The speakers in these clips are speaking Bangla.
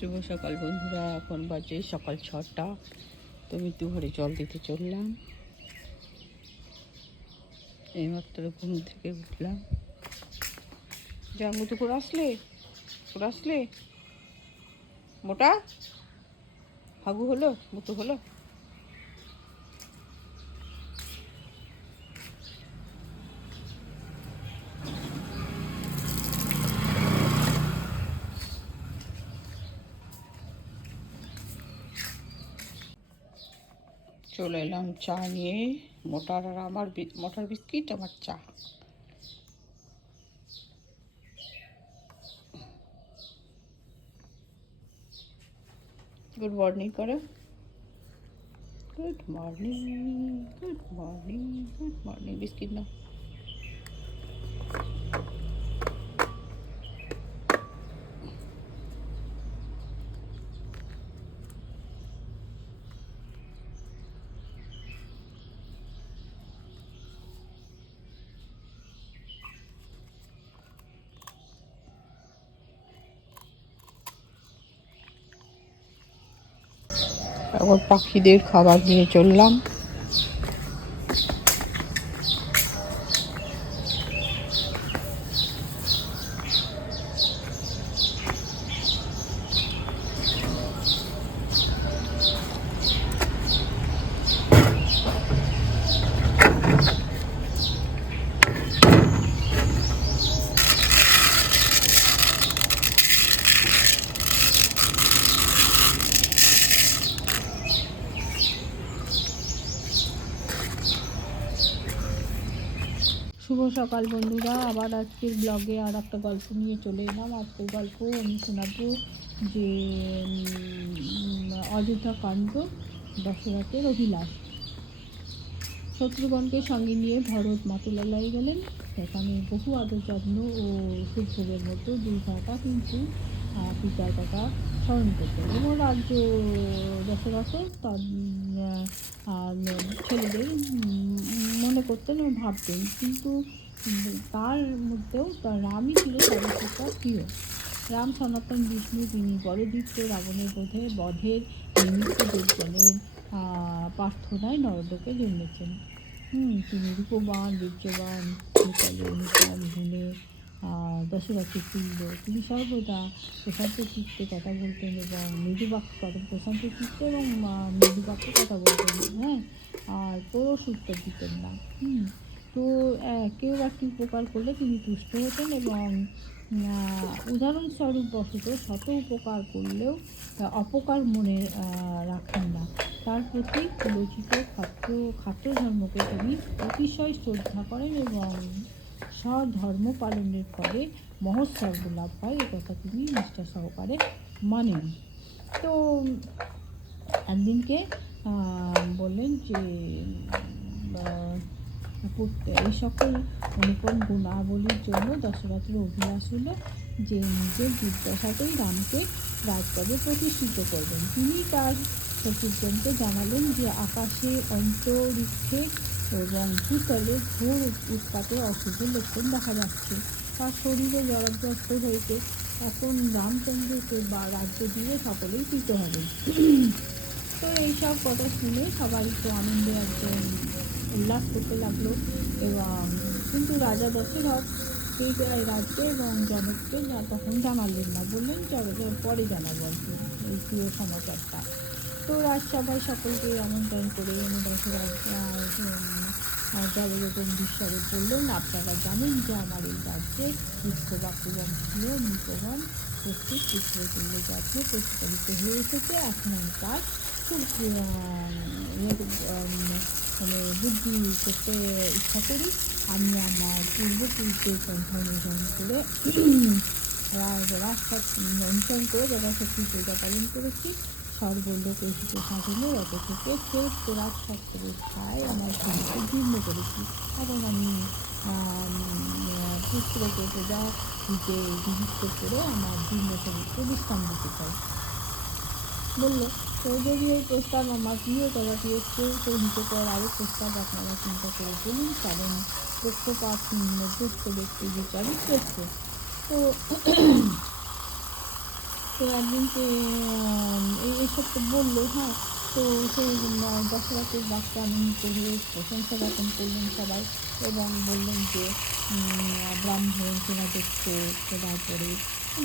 শুভ সকাল বন্ধুরা, এখন বাজে সকাল 6টা। তো মৃত্যু ঘরে জল দিতে চললাম। এইমাত্র ঘুম থেকে উঠলাম। যা মতো করে আসলে মোটা হাগু হলো, মতো হলো। চলে এলাম চা নিয়ে। মোটার আর আমার মোটার বিস্কিট, আমার চা। গুড মর্নিং করো। Good morning, good morning, good morning. Biscuit নাও। এখন পাখিদের খাবার নিয়ে চললাম। শুভ সকাল বন্ধুরা, আবার আজকের ব্লগে আর একটা গল্প নিয়ে চলে এলাম। আজকের গল্প আমি শোনাবো যে অযোধ্যা কাণ্ড, দশরথের অভিলাষ। শত্রুগণকে সঙ্গে নিয়ে ভরত মাতুলালয়ে গেলেন। সেখানে বহু আদর যত্ন ও সুখভোগের মতো দুই ভাটা কিন্তু পিতার কথা স্মরণ করতেন এবং রাজ্য দশরথ তার ছেলেদের মনে করতেন এবং ভাবতেন, কিন্তু তার মধ্যেও তার রামই ছিল সর্বপ্রকার প্রিয়। রাম সনাতন বিষ্ণু, তিনি বলদীপ্ত রাবণের বধের নিমিত্ত দেবগণের প্রার্থনায় নরলোকে জন্মেছেন। তিনি রূপবান, বীর্যবান, ভূতলে অনুপম গুণে দশরথের তুল্য। তিনি সর্বদা প্রশান্ত চিত্তে কথা বলতেন এবং প্রশান্ত চিত্তে এবং মৃদু বাক্যে কথা বলতেন। আর পরশ উত্তর দিতেন না। তো কেউ একটি উপকার করলে তিনি তুষ্ট হতেন এবং উদাহরণস্বরূপ বশত শত উপকার করলেও অপকার মনে রাখেন না। তার প্রতি কুলোচিত খাদ্য ধর্মকে তিনি অতিশয় শ্রদ্ধা করেন এবং স্বধর্ম পালনের ফলে মহৎ স্বর্গ লাভ হয়, একথা তিনি নিষ্ঠা সহকারে মানেন। তো একদিনকে বললেন যে এই সকল অনুপম গুণাবলীর জন্য দশরথের অভিলাষ হলো যে নিজের দুর্দশাতেই রামকে রাজপদে প্রতিষ্ঠিত করবেন। তিনি তার সচিবগণকে জানালেন যে আকাশে, অন্তরিক্ষে এবং ভূতলে ঘোর উৎপাতে অশুভ লক্ষণ দেখা যাচ্ছে। তার শরীরে জড়গ্রস্ত হয়েছে। এখন রামচন্দ্রকে বা রাজ্য দিয়ে সকলেই কৃত হবে। তো এইসব কথা শুনে সবাই তো আনন্দে একদম উল্লাস করতে লাগলো। এবং কিন্তু রাজা দশরথ এই রাজ্যে এবং জনককে তখন জানালেন না, বললেন পরে জানাবো আর কি এই প্রিয় সমাচারটা। তো রাজসভায় সকলকে আমন্ত্রণ করে দশরথ জগদগম বিস্ময়ে বললেন, আপনারা জানেন যে আমার এই রাজ্যে ইক্ষ্বাকু বংশীয় নৃপগণ প্রত্যেক পুত্রতুল্য জাতীয় প্রতিপালিত হয়ে এসেছে। এখন আমি তার খুব বুদ্ধি করতে ইচ্ছা করি। আমি আমার পূর্বপুরুষদের পন্থা অনুসরণ করে রাজপথ অনুসরণ করে যথাশক্তি পূজা পালন করেছি। সর্বলোক ঐশিত সাধনে রত থেকে শ্রেষ্ঠ রাজশাস্ত্রের ছায় আমার ভূমিকে জীর্ণ করেছি। এখন আমি পুত্রকে প্রজা দিতে বিভক্ত করে আমার জীর্ণ শরীরকে বিশ্রাম দিতে চাই। বললো, তো যদি এই প্রস্তাব আমার প্রিয় কথাটি হচ্ছে, তো নিতে পর আরও প্রস্তাব আপনারা চিন্তা করে বলুন, কারণ পক্ষপাত মধ্যস্থ ব্যক্তি বিচারই শ্রেষ্ঠ। তো তো একদিন এইসব তো বললো। হ্যাঁ, তো সেই দশরথের বাক্যানুমিত হয়ে প্রশংসা জ্ঞাপন করলেন সবাই, এবং বললেন যে ব্রাহ্মণ সেনাধ্যক্ষ, তারপরে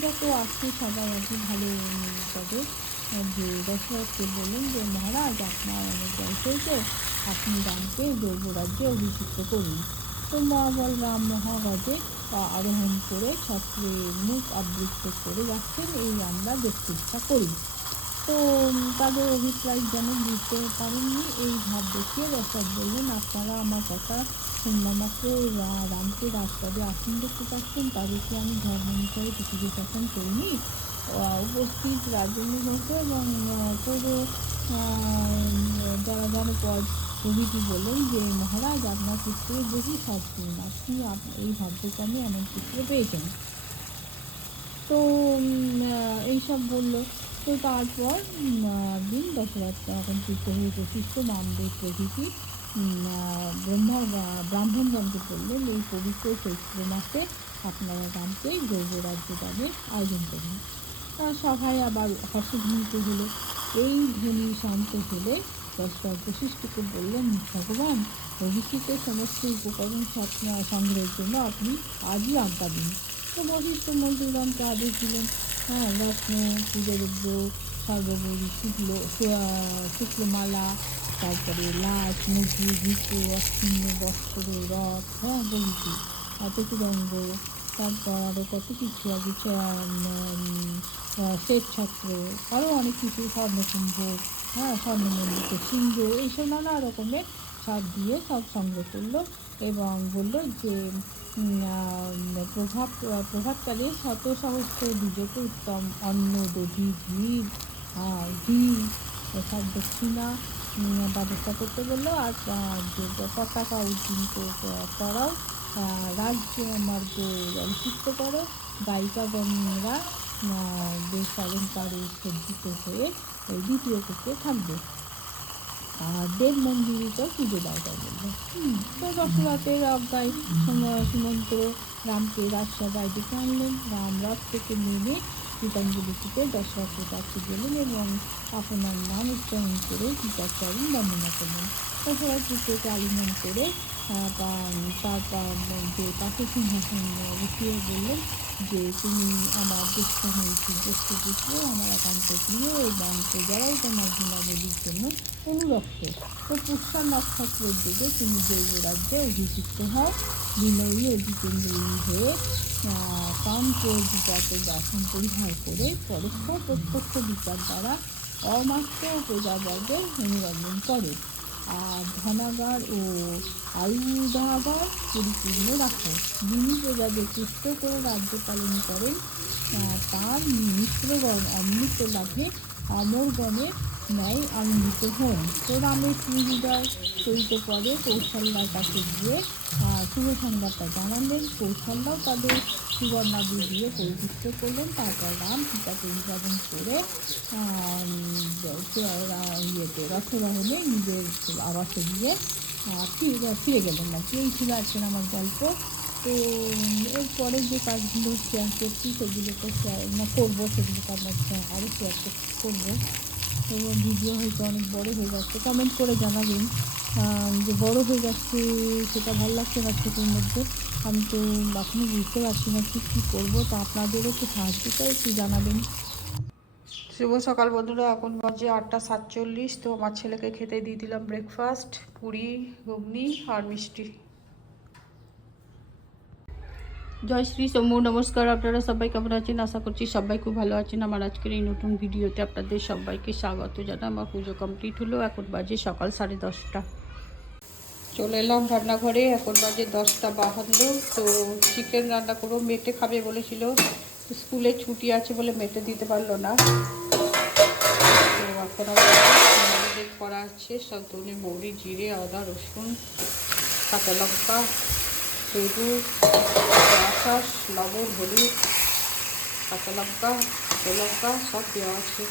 যত আছে সবাই আর কি ভালো তবে যে দশরথকে বললেন যে মহারাজ, আপনার অনেক বয়স হয়েছে, আপনি রামকে যৌবরাজ্যে অভিষিক্ত করুন। তো বলরাম মহারাজে আরোহণ করে ছত্রের মুখ আবৃত করে যাচ্ছেন, এই আমরা দেখতে ইচ্ছা করি। তো তাদের অভিপ্রায় যেন বুঝতে পারেননি এই ভাব দেখিয়ে দশরথ বললেন, আপনারা আমার কথা শুনবা মাত্র রামকে রাজপদে আসীন দেখতে পাচ্ছেন, তাদেরকে আমি ধর্ম অনুসারে পৃথিবী শাসন করিনি। উপস্থিত রাজন্যবর্গ এবং পুরো যারা জনপদ প্রভৃতি বললেন যে মহারাজ, আপনার পুত্রের বহু সদ্গুণ, আপনি এই ভাগ্যক্রমে এমন পুত্র পেয়েছেন। তো এইসব বললো। তো তারপর দিন দশরথ এখন পুত্র হয়ে প্রতিষ্ঠ বামদেব প্রভৃতি ব্রাহ্মণগণকে বললেন, এই পবিত্র চৈত্র মাসে আপনারা রামকে যৌবরাজ্য দানের আয়োজন করুন। সভায় আবার হর্ষধ্বনিত হলো। এই ধ্বনি শান্ত হলে দশরথ বশিষ্ঠকে বললেন, ভগবান, ভবিষ্যতে সমস্ত উপকরণ সংগ্রহের জন্য আপনি আজই আজ্ঞা দিন। তো বশিষ্ঠ মন্ত্রীগণকে আদেশ দিলেন, রত্ন, পূজাদ্রব্য, সর্বোপরি শুক্লমালা, তারপরে লাচ, মুগি, ঘিচু, অক্ষিণ্য বস্ত্র, রথ, প্রভৃতি, চতুরঙ্গ, তারপর আরও কত কিছু আগে শ্বেতছত্র, আরও অনেক কিছু, স্বর্ণকুম্ভ, স্বর্ণমণ্ডিত সিংহ, এইসব নানা রকমের সব দিয়ে সব সংগ্রহ করলো, এবং বললো যে প্রভাতকালে শত সহস্র দ্বিজকে উত্তম অন্ন, দধি, ঘি সব দক্ষিণা ব্যবস্থা করতে বললো। আর যে পতাকা উজ্জীবিত করাও, রাজমার্গ জলসিক্ত করো, গায়িকাগণরা বেশ অলঙ্কারে সজ্জিত হয়ে ওই দ্বিতীয় কক্ষে থাকবে, আর দেব মন্দিরেও পুজো দাও বললো। তো দশরথের অজ্ঞায় সুমন্ত রামকে রাজসভায় ডেকে আনলেন। রাম রথ থেকে নেমে গীতাঞ্জলিতে দশরথের কাছে গেলেন এবং আপনার নাম উচ্চারণ করে গীতার চরণ বর্ণনা করলেন। দশরথ পুত্রকে আলিঙ্গন করে তার যে পাশে সিংহাসন বসিয়ে বললেন যে তুমি আমার জ্যেষ্ঠ হয়েছি, জ্যেষ্ঠ পুত্র, আমার একান্ত প্রিয়, এবং প্রজারাও তোমার গুণাবলীর জন্য অনুরক্ত। তো পুষ্যা নক্ষত্রের দিকে তুমি যৌবরাজ্যে অভিষিক্ত হও, বিনয়ী ও জিতেন্দ্রী হয়ে কামক্রোধজাত ব্যাসন পরিহার করে পরোক্ষ প্রত্যক্ষ বিচার দ্বারা অমাত্র প্রজাবর্গের অনুরঞ্জন করো, আর ধনাগার ও আয়ুধাগার পরিপূর্ণ রাখো। যিনি প্রজাদের তুষ্ট করে রাজ্য পালন করেন, তার মিত্রগণ অমৃত লাভে অমরগণের ন্যায় আনন্দিত হন। তো রামের শ্রীহৃদয় চরিত পরে কৌশল্যার কাছে গিয়ে শুভ সংবাদটা জানালেন। কৌশল্যাও তাদের সুবর্ণাদি দিয়ে পরিপুষ্ট করলেন। তারপর রাম সীতাকে অভিবাদন করে রথবাহনে নিজের আবাসে গিয়ে ফিরে গেলেন আর কি। এই ছিল আজকের আমার গল্প। তো এরপরে যে কাজগুলো শেয়ার করছি সেগুলো তো শেয়ার করবো, সেগুলো তো আপনার আরও শেয়ার করবো। তো ভিডিও হয়তো অনেক বড় হয়ে যাচ্ছে, কমেন্ট করে জানাবেন যে বড় হয়ে যাচ্ছে, সেটা ভালো লাগছে না ছোটোর মধ্যে। আমি তো এখনও বুঝতে পারছি না ঠিক কী করবো, তো আপনাদেরও একটু সাহায্যটা একটু জানাবেন। শুভ সকাল বন্ধুরা, এখন বাজে 8:47। তো আমার ছেলেকে খেতে দিয়ে দিলাম ব্রেকফাস্ট, পুরি, ঘুগনি আর মিষ্টি। জয় শ্রী শম্ভু, নমস্কার। আপনারা সবাই কেমন আছেন? আশা করছি সবাই খুব ভালো আছেন। আমার আজকের এই নতুন ভিডিওতে আপনাদের সবাইকে স্বাগত জানাই। আমার পুজো কমপ্লিট হলো, এখন বাজে সকাল 10:30। চলে এলাম রান্নাঘরে, এখন বাজে 10:52। তো চিকেন রান্না করবো, মেটে খাবে বলেছিল, স্কুলে ছুটি আছে বলে মেটে দিতে পারলো না। তো এখন আমাদের করা আছে সব ধনে, মৌরি, জিরে, আদা, রসুন, কাঁচা লঙ্কা, লেবু, আচার, লবণ, হলুদ, কাঁচা লঙ্কা, লঙ্কা সব দেওয়া আছে।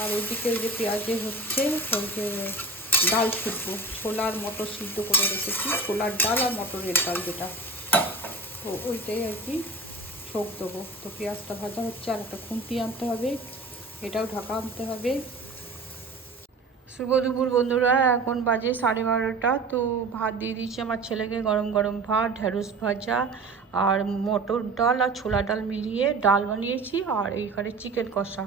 আর ওইদিকে ওই যে পেঁয়াজে হচ্ছে ওই যে ডাল ছুটবো, ছোলার মটর সিদ্ধ করে রেখেছি, ছোলার ডাল আর মটরের ডাল যেটা, তো ওইটাই আর কি ছোক দেবো। তো পেঁয়াজটা ভাজা হচ্ছে, আর একটা খুন্তি আনতে হবে, এটাও ঢাকা আনতে হবে। শুভ দুপুর বন্ধুরা, এখন বাজে 12:30। তো ভাত দিয়ে দিয়েছি আমার ছেলেকে, গরম গরম ভাত, ঢেঁড়স ভাজা আর মটর ডাল আর ছোলা ডাল মিলিয়ে ডাল বানিয়েছি, আর এইখানে চিকেন কষা,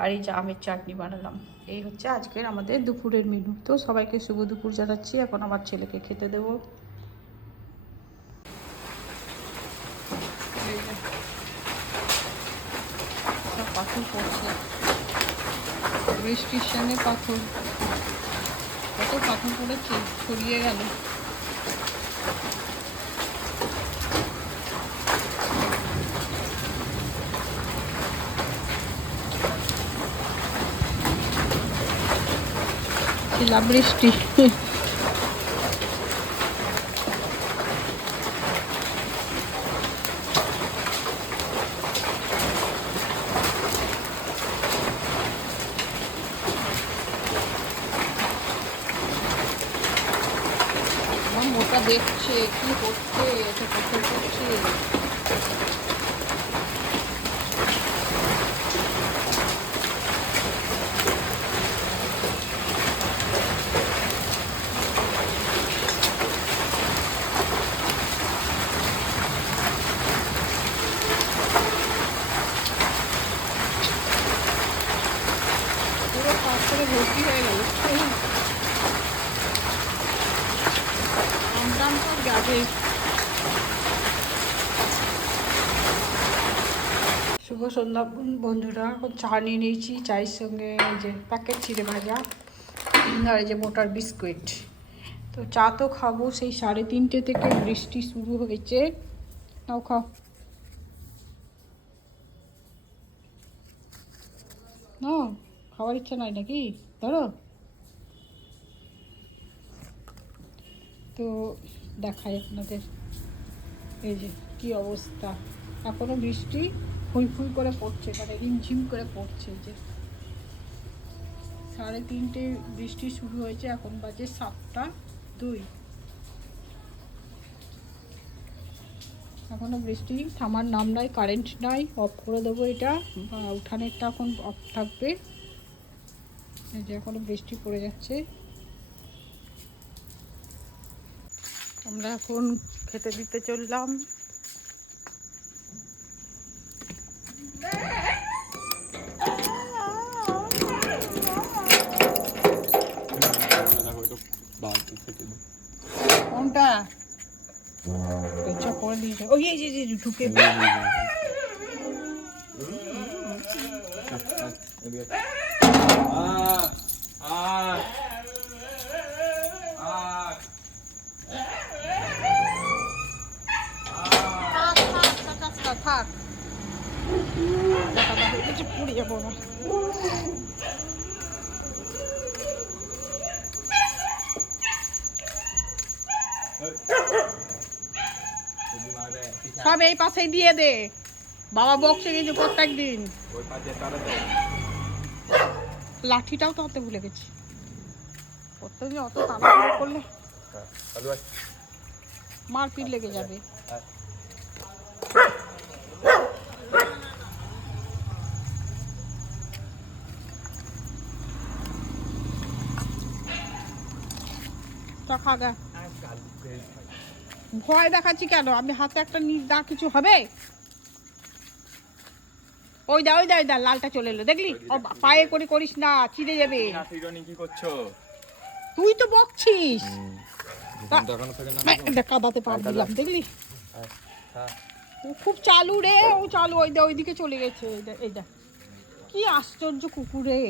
আর এই যে আমের চাটনি বানালাম। এই হচ্ছে আজকের আমাদের দুপুরের মেনু। তো সবাইকে শুভ দুপুর জানাচ্ছি। এখন আমার ছেলেকে খেতে দেবো। পাথর পড়ছে, বৃষ্টির সঙ্গে পাথর, কত পাথর পড়েছে, ছড়িয়ে গেল। শিলা বৃষ্টি। আমার মোটা দেখছে কি করছে, এটা কোথায় করছে। পুরো পাথরে ভর্তি হয়ে গেল। আমটাম তো যাবে। শুভ সন্ধ্যা বন্ধুরা, এখন চা নিয়ে নিয়েছি, চায়ের সঙ্গে এই যে প্যাকেট চিড়ে ভাজা আর এই যে মোটার বিস্কুট। তো চা তো খাবো, সেই 3:30 থেকে বৃষ্টি শুরু হয়েছে। নাও খাও, না খাওয়ার ইচ্ছা নাই নাকি? ধরো। তো দেখাই আপনাদের, এই যে কি অবস্থা, এখনো বৃষ্টি ফুই ফুই করে পড়ছে, মানে রিমঝিম করে পড়ছে। যে 3:30 বৃষ্টি শুরু হয়েছে, এখন বাজে 7:02। এখনো বৃষ্টি থামার নাম নাই, কারেন্ট নাই। অফ করে দেবো এটা, উঠানেরটা এখন অফ থাকবে। এই যে এখনো বৃষ্টি পড়ে যাচ্ছে। আমরা এখন খেতে দিতে চললাম। কোনটা করে দিয়েছে? ওই যে ঢুকে থাক, পুড়ে যাবো না। সব এই পাশে দিয়ে দে, বাবা বকছে কিন্তু প্রত্যেক দিন। লাঠিটাও তো হাতে ভুলে গেছি, প্রত্যেকদিন অত তাড়াতাড়ি করলে মারপিট লেগে যাবে। ভয় দেখাচ্ছি কেন? আমি হাতে একটা দা, কিছু হবে? ওই দা ওই দা ওই দা, লালটা চলে এলো, দেখলি? পায়ে করে করিস না, ছিঁড়ে যাবে। তুই তো বকছিস, কাদাতে পা দিলাম, দেখলি? ও খুব চালু রে, ও চালু। ওইদিকে চলে গেছে। এই দেখ কি আশ্চর্য কুকুরে।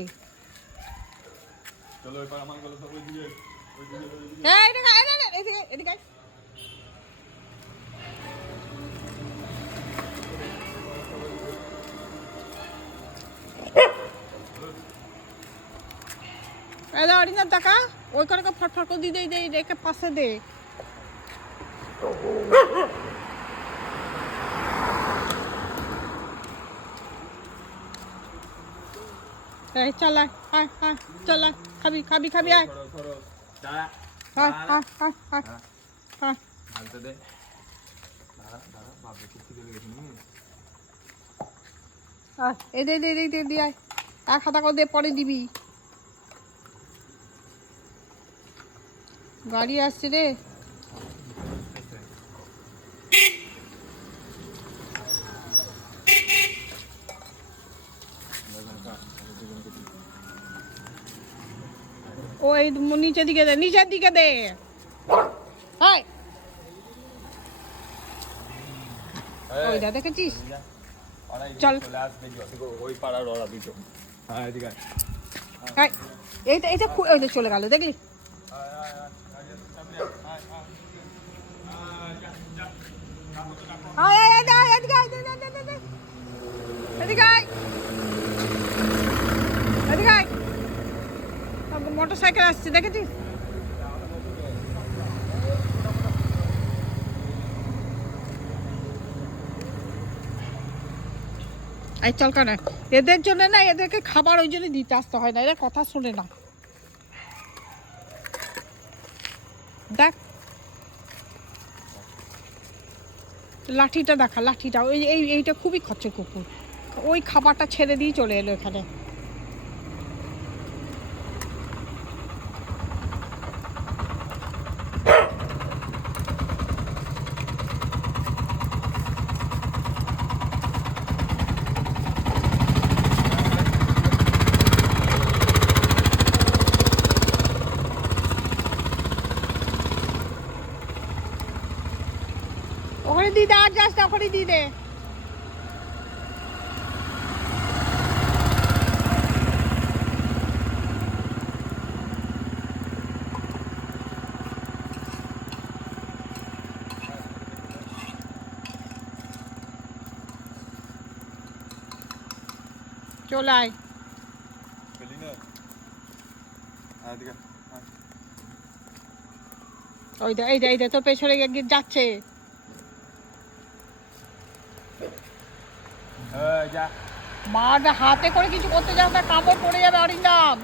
অরিন্দম টাকা ওই করে ফটফট করে দিয়ে দে, রেখে পাশে দে। চালায়, আয় আয়, চালায়, খাবি খাবি খাবি, আয় আয় আয় আয় আয় আয়। এই দে দে দে দিয়ে আয়, এক হাতা করে দে, পরে দিবি। গাড়ি আসছে রে। ও এই নিচের দিকে দে, নিচের দিকে দে। ওইটা দেখেছিস? চল এইটা এইটা ওইটা চলে গেল, দেখলি? মোটর সাইকেল আসছে, দেখেছিস? এই চল কেন, এদের জন্য না, এদেরকে খাবার ওই জন্য দিতে আসতে হয় না, এরা কথা শোনে না। দেখ লাঠিটা দেখা, লাঠিটা ওই এইটা খুবই খরচের কুকুর, ওই খাবারটা ছেড়ে দিয়ে চলে এলো এখানে। ওখানে দিয়ে দে, আর যাস না, ওখানে দিয়ে দে। চলে আয়। ওইটা এইটা এইটা তোর পেছনে যাচ্ছে। মাটা হাতে করে কিছু করতে যাও না, কামড় পড়ে যাবে অরিন্দম।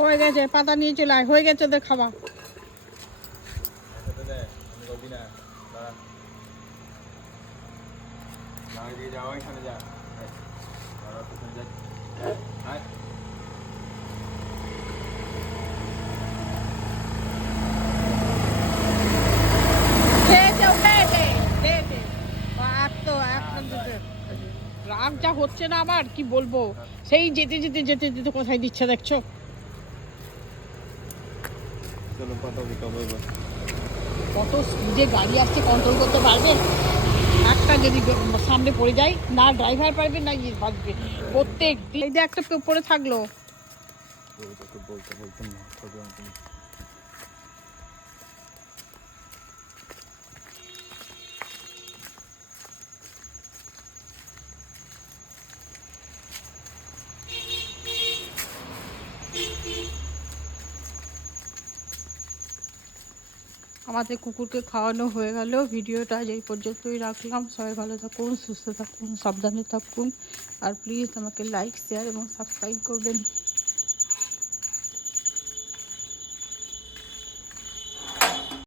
হয়ে গেছে, পাতা নিয়ে চলে আয়, হয়ে গেছে ওদের খাওয়া। রাগ যা হচ্ছে না আমার, কি বলবো, সেই যেতে যেতে যেতে যেতে কোথায় দিচ্ছে দেখছো? কত স্পিডে গাড়ি আসছে, কন্ট্রোল করতে পারবে? একটা যদি সামনে পড়ে যায়, না ড্রাইভার পারবে না ইয়ে বাঁচবে। প্রত্যেক এই যে একটা পড়ে থাকলো। আমাদের কুকুরকে খাওয়ানো হয়ে গেল। ভিডিওটা আজ এই পর্যন্তই রাখলাম। সবাই ভালো থাকুন, সুস্থ থাকুন, সাবধানে থাকুন, আর প্লিজ আমাকে লাইক, শেয়ার এবং সাবস্ক্রাইব করবেন।